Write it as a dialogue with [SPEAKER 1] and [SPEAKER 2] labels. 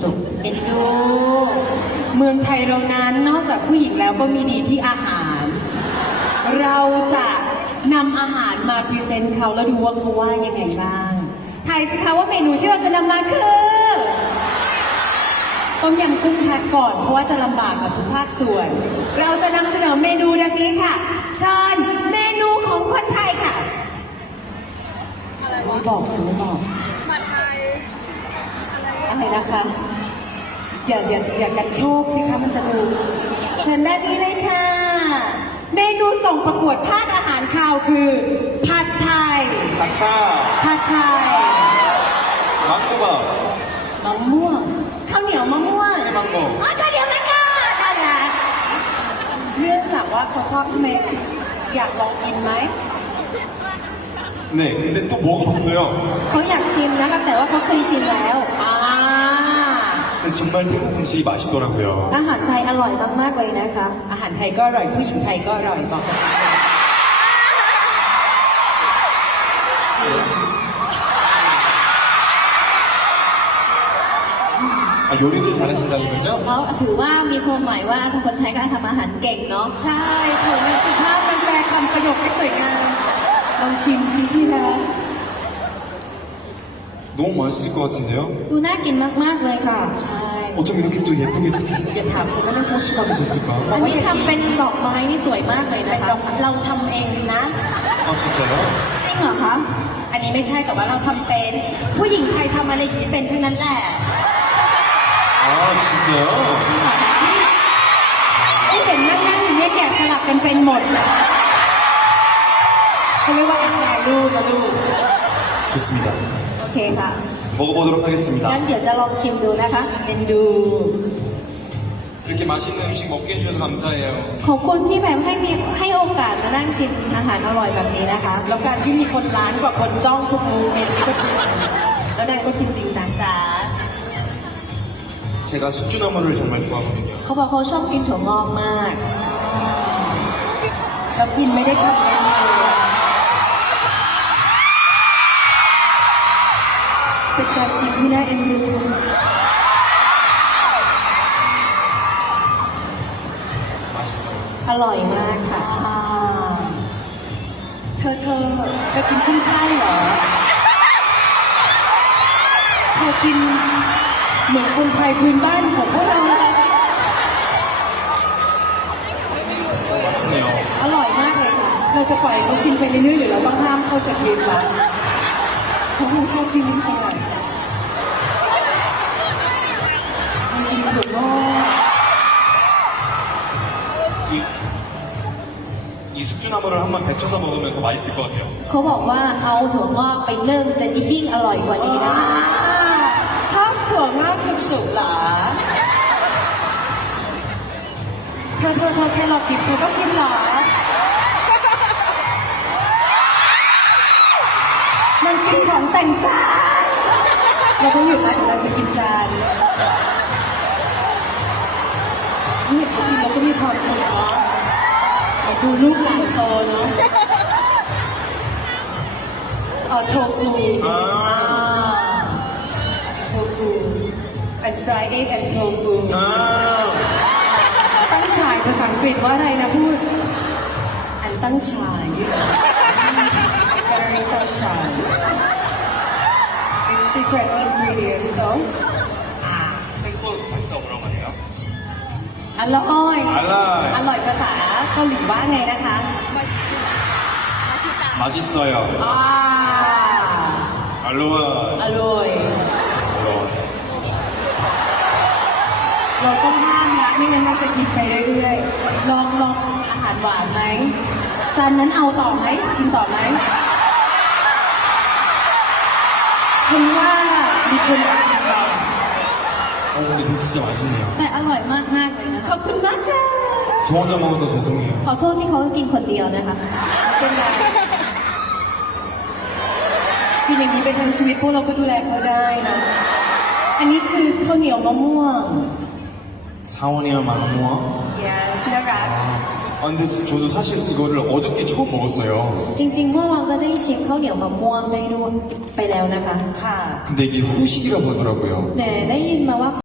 [SPEAKER 1] สุข
[SPEAKER 2] เอ็นดูเมืองไทยเรานั้นนอกจากผู้หญิงแล้วก็มีดีที่อาหาร เราจะนำอาหารมาพรีเซนต์เขาแล้วดูว่าเขาว่ายังไงบ้างทายสิคะว่าเมนูที่เราจะนำมาคือต้มยำกุ้งผัดก่อนเพราะว่าจะลำบากกับทุกภาคส่วนเราจะนำเสนอเมนูดังนี้ค่ะเชิญเมนูของคนไทยค่ะฉันไม่บอก
[SPEAKER 3] ผัดไทย
[SPEAKER 2] อะไรนะคะอย่ากันโชคสิคะมันจะดูเชิญด้านนี้เลยค่ะเมนูส่งประกวดภาคอาหารคาวคือผัดไทยผัดไทยมะม่วงข้าวเหนียวมะม่วงข้าวเหนียวมะม่วงน่ารักเนื่องจากว่าเขาชอบทำไมอยากลองกินไหม
[SPEAKER 4] 네 근데 또 먹어봤어요
[SPEAKER 1] เขาอยากชิมนะคะแต่ว่าเขาเคยชิมแล้ว
[SPEAKER 4] 근데 정말 태국 음식이 맛있더라고요
[SPEAKER 1] อาหารไทยอร่อยมากๆเลยนะคะ
[SPEAKER 2] อาหารไทยก็อร่อยผู้หญิงไทยก็อร่อยบอกกัน
[SPEAKER 4] 요리를 잘하신다는 거죠?
[SPEAKER 1] แล้วถือว่ามีความหมายว่าทุกคนไทยก็ทำอาหารเก่งเนาะ
[SPEAKER 2] ใช่ถูกมันสุภาพมันแปลคำประโยคได้สวยงามลองชิมซิที่แล้ว
[SPEAKER 4] 너무 맛있을 것 같은데요?
[SPEAKER 1] ดูน่ากินมากๆเลยค่ะ
[SPEAKER 2] ใช่
[SPEAKER 4] 어쩜 이렇게 또 예쁘게
[SPEAKER 2] อย่าถามฉันว่านั่นเขาชิม
[SPEAKER 4] 포장하셨을까?
[SPEAKER 1] อันนี้ทำเป็นดอกไม้นี่สวยมากเลย
[SPEAKER 2] แต่
[SPEAKER 1] นะคะ
[SPEAKER 2] เราทำเองนะ
[SPEAKER 4] 아 진짜요?
[SPEAKER 1] จริงเหรอคะ
[SPEAKER 2] อันนี้ไม่ใช่แต่ว่าเราทำเป็นผู้หญิงไทยทำอะไรอย่างนี้เป็นทั้งนั้นแหละ
[SPEAKER 4] 아 진짜요?
[SPEAKER 1] จริงเหรอคะ
[SPEAKER 2] ที่เห็นนั่งอยู่เนี่ยแกะสลักกันเป็นหมดเลยเขาเรียกว่าอะไรลูกนะลูก
[SPEAKER 4] 좋습니다
[SPEAKER 1] โอเคค่ะ
[SPEAKER 4] 먹어보도록 하겠습니다
[SPEAKER 1] งั้นเดี๋ยวจะลองชิมดูนะคะ
[SPEAKER 2] เอ็นดู
[SPEAKER 4] 이렇게 맛있는 음식 먹게 해주셔서 감사해요
[SPEAKER 1] ขอบคุณที่แบบให้โอกาสมานั่งชิมอาหารอร่อยแบบนี้นะคะ
[SPEAKER 2] แล้วการที่มีคนล้านกว่าคนจ้องทุกมูเมนต์นี่ก็คือแล้วนางก็กินจริงจังจ้า
[SPEAKER 4] 제가 숙주나물을 정말 좋아하거든요
[SPEAKER 1] เขาบอกเขาชอบกินถั่วงอกมาก
[SPEAKER 2] แล้วกินไม่ได้ทำเองเลยเป็นการกินที่น่าเอ็นดู
[SPEAKER 4] 맛있어요
[SPEAKER 1] อร่อยมากค่ะ
[SPEAKER 2] เธอกินขึ้นช่ายเหรอเธอกินเหมือนคนไทยพื้นบ้านของพวกเรา
[SPEAKER 4] 맛있네요
[SPEAKER 1] อร่อยมากเลยค่ะ
[SPEAKER 2] เราจะปล่อยเขากินไปเรื่อยๆหรือเราต้องห้ามเขาจากยืนละเขาคงชอบกินจริงๆอ่ะมันกินถั่วงอก
[SPEAKER 4] 이 숙주나물을 한번 데쳐서 먹으면 더 맛있을 것 같아요
[SPEAKER 1] เขาบอกว่าเอาถั่วงอกไปนึ่งจะยิ่งอร่อยกว่านี้นะคะ
[SPEAKER 2] ชอบถั่วงอกสุดๆเหรอเธอแค่หลอกกินเธอก็กินเหรอมันกินของแต่งจานเราต้องหยุดแล้วเดี๋ยวเราจะกินจานนี่เขากินแล้วก็มีความสุขเนาะดูลูกหลานโตเนาะโทฟูโทฟูand fried egg and tofu ตั้งฉายภาษาอังกฤษว่าอะไรนะพูดอันตั้งฉายvery ตั้งฉาย is secret ingredient so
[SPEAKER 4] 생선 맛있다고 뭐라고 하네요
[SPEAKER 2] อร่อยภาษาเกาหลีว่าไงนะคะ
[SPEAKER 4] 맛있어요 알로하
[SPEAKER 2] อร่อย เราต้องห้ามละไม่งั้นมันจะกินไปเรื่อยๆลองอาหารหวานไหมจานนั้นเอาต่อไหมกินต่อไหมฉันว่ามีคนอยากกินต่อ
[SPEAKER 4] 근데 이거 진짜 맛있네요
[SPEAKER 1] แต่อร่อยมากๆเลยนะ
[SPEAKER 2] ข
[SPEAKER 1] คะ
[SPEAKER 2] อบคุณมากค่ะ
[SPEAKER 4] 저 혼자 먹어도 죄송해요
[SPEAKER 1] ขอโทษที่เขากินคนเดียวนะคะ
[SPEAKER 2] เป็นไรกินอย่างนี้ไปทั้งชีวิตพวกเราก็ดูแลเขาได้นะอันนี้คือข้าวเหนียวมะม่วง
[SPEAKER 4] 사원이야 마누아
[SPEAKER 2] น่ารัก
[SPEAKER 4] 근데 저도 사실 이거를 어저께 처음 먹었어요
[SPEAKER 1] จริงๆเมื่อวานก็ได้ชิมข้าวเหนียวมะม่วงได้ด้วยไปแล้วนะคะ
[SPEAKER 2] ค่ะ
[SPEAKER 4] 근데 이게 후식이라고 하더라고요
[SPEAKER 1] แต่ได้ยินมาว่า